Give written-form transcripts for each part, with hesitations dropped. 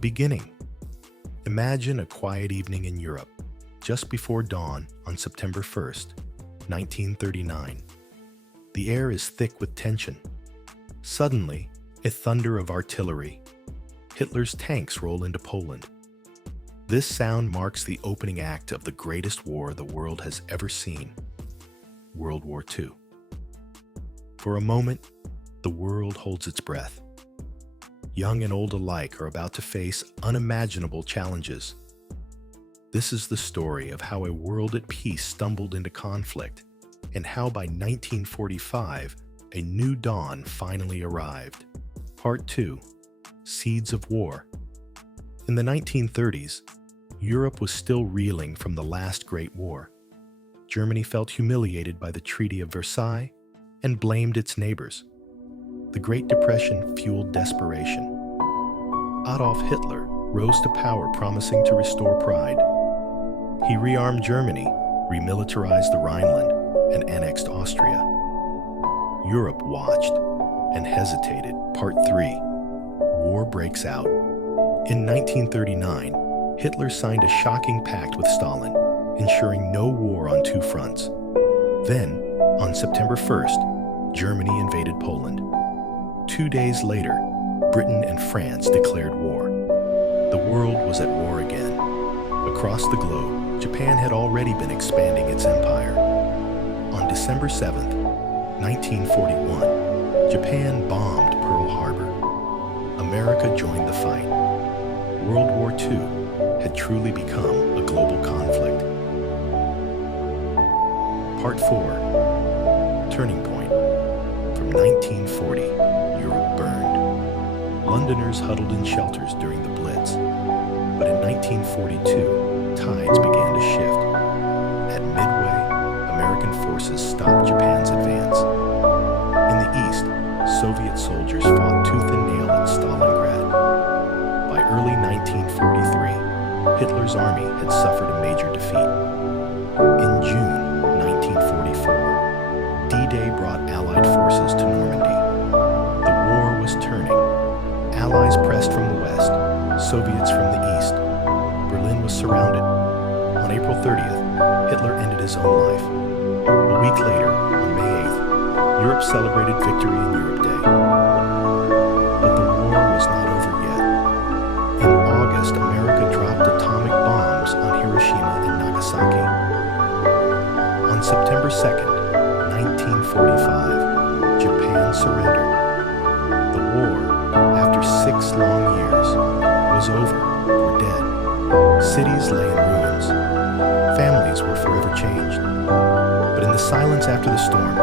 beginning. Imagine a quiet evening in Europe, just before dawn on September 1st, 1939. The air is thick with tension. Suddenly, a thunder of artillery. Hitler's tanks roll into Poland. This sound marks the opening act of the greatest war the world has ever seen, World War II. For a moment, the world holds its breath. Young and old alike are about to face unimaginable challenges. This is the story of how a world at peace stumbled into conflict, and how by 1945, a new dawn finally arrived. Part 2. Seeds of War. In the 1930s, Europe was still reeling from the last Great War. Germany felt humiliated by the Treaty of Versailles and blamed its neighbors. The Great Depression fueled desperation. Adolf Hitler rose to power promising to restore pride. He rearmed Germany, remilitarized the Rhineland, and annexed Austria. Europe watched and hesitated. Part 3. War breaks out. In 1939, Hitler signed a shocking pact with Stalin, ensuring no war on two fronts. Then, on September 1st, Germany invaded Poland. 2 days later, Britain and France declared war. The world was at war again. Across the globe, Japan had already been expanding its empire. On December 7th, 1941, Japan bombed Pearl Harbor. America joined the fight. World War II had truly become a global conflict. Part 4. Turning Point. From 1940, Europe burned. Londoners huddled in shelters during the Blitz. But in 1942, tides began to shift. At Midway, American forces stopped Japan's advance. In the east, Soviet soldiers fought tooth and nail at Stalingrad. By early 1943, Hitler's army had suffered a major defeat. In June 1944, D-Day brought Allied forces to Normandy. The war was turning. Allies pressed from the west, Soviets from the east. Berlin was surrounded. On April 30th, Hitler ended his own life. A week later, on May 8th, Europe celebrated Victory in Europe Day. But the war was not over yet. In August, America dropped atomic bombs on Hiroshima and Nagasaki. On September 2nd, 1945, Japan surrendered. The war, after 6 long years, was over or dead. Cities lay in ruins. Families were forever changed. But in the silence after the storm,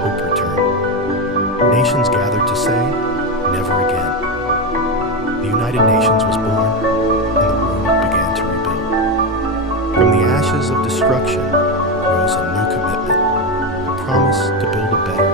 hope returned. Nations gathered to say, never again. The United Nations was born, and the world began to rebuild. From the ashes of destruction rose a new commitment, a promise to build a better,